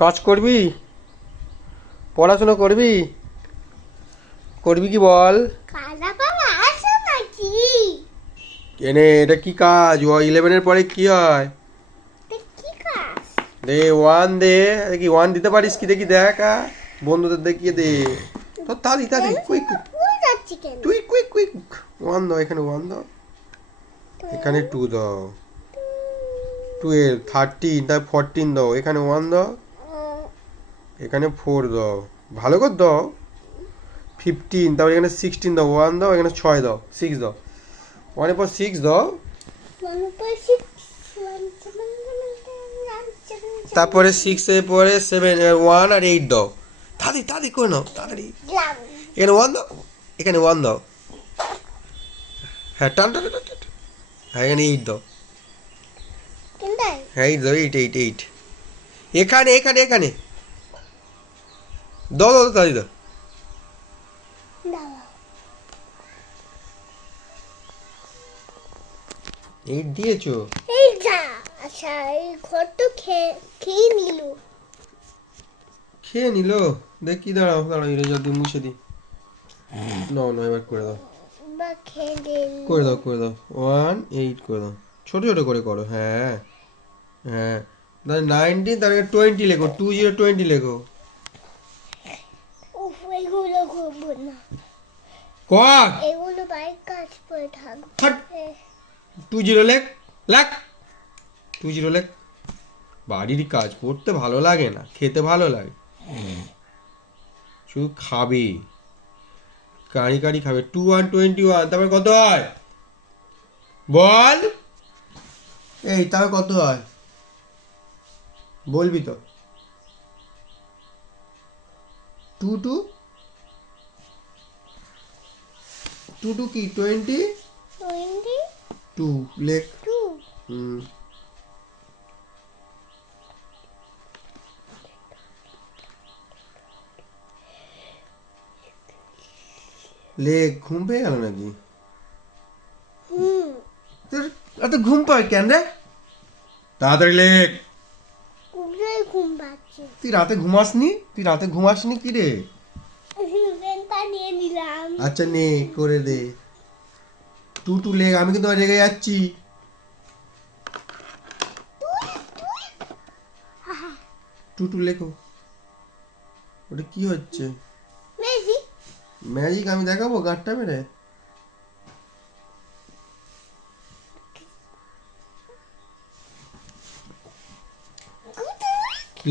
কাজ করবি, পড়াশোনা করবি, করবি কি বল? এনে এটা কি কাজ? 11-এর পরে কি হয়? দে ওয়ান দে, কি ওয়ান দিতে পারিস কি দেখি? দেখ বন্ধুদের দেখিয়ে দে। তো তাড়াতাড়ি তাড়াতাড়ি কুইক তুই কুইক কুইক ওয়ান দাও, এখানে ওয়ান দাও, এখানে টু দাও, 12, 13, তাই 14 দাও, এখানে ওয়ান দাও, এখানে 4 দাও, ভালো করে দাও, 15, তারপর এখানে 16 দাও, ওয়ান দাও, এখানে 6 দাও, 6 দাও, 1-এর পর 6 দাও, তারপরে 6-এর পরে 7, 1 আর 8 দাও। তাড়াতাড়ি তাড়াতাড়ি করে নাও, তাড়াতাড়ি। এখানে ওয়ান দাও, এখানে ওয়ান দাও, হ্যাঁ টান টান টান টান। হ্যাঁ এখানে 8 দাও, হ্যাঁ 8 দাও, 8 এখানে এখানে এখানে দাও দাও, তাড়াতাড়ি দাও। 8 দিয়েছো? আচ্ছা এই ঘরটা খেয়ে নিল। খেয়ে নিল? দেখি দাঁড়াও দাঁড়াও, এটা যদি মুছে দিই। না এবার করে দাও, করে দাও করে দাও, 1, 8 করে দাও, ছোট ছোট করে করো। হ্যাঁ হ্যাঁ, তাহলে 19, তার আগে 20 লেখো, 20 লেখো। এগুলো করবো না, কর এগুলো বাইক কাজ করে থাকবে। 20 লেখ, লেখ 20 লেখ। বাড়ির কাজ করতে ভালো লাগে না, খেতে ভালো লাগে, শুধু খাবে, কারি কারি খাবে। 2 1 21, তারপরে কত হয় বল? এই তারপরে কত হয় বলবি তো? 2 2 2 2 কি 22 লেখ। হুম, লেখ। ঘুম পেয়ে গেল নাকি? তোর এত ঘুম পায় কেন রে? তাড়াতাড়ি লেখ। ঘুম পাচ্ছে। তুই রাতে ঘুমাসনি কি রে? নিয়ে নিলাম। আচ্ছা নে করে দে। 2 2 লেখ, আমি কিন্তু রেগে যাচ্ছি। 2 2 লেখো। ওটা কি হচ্ছে? ম্যাজিক। ম্যাজিক আমি দেখাবো গাঁটটা মেরে?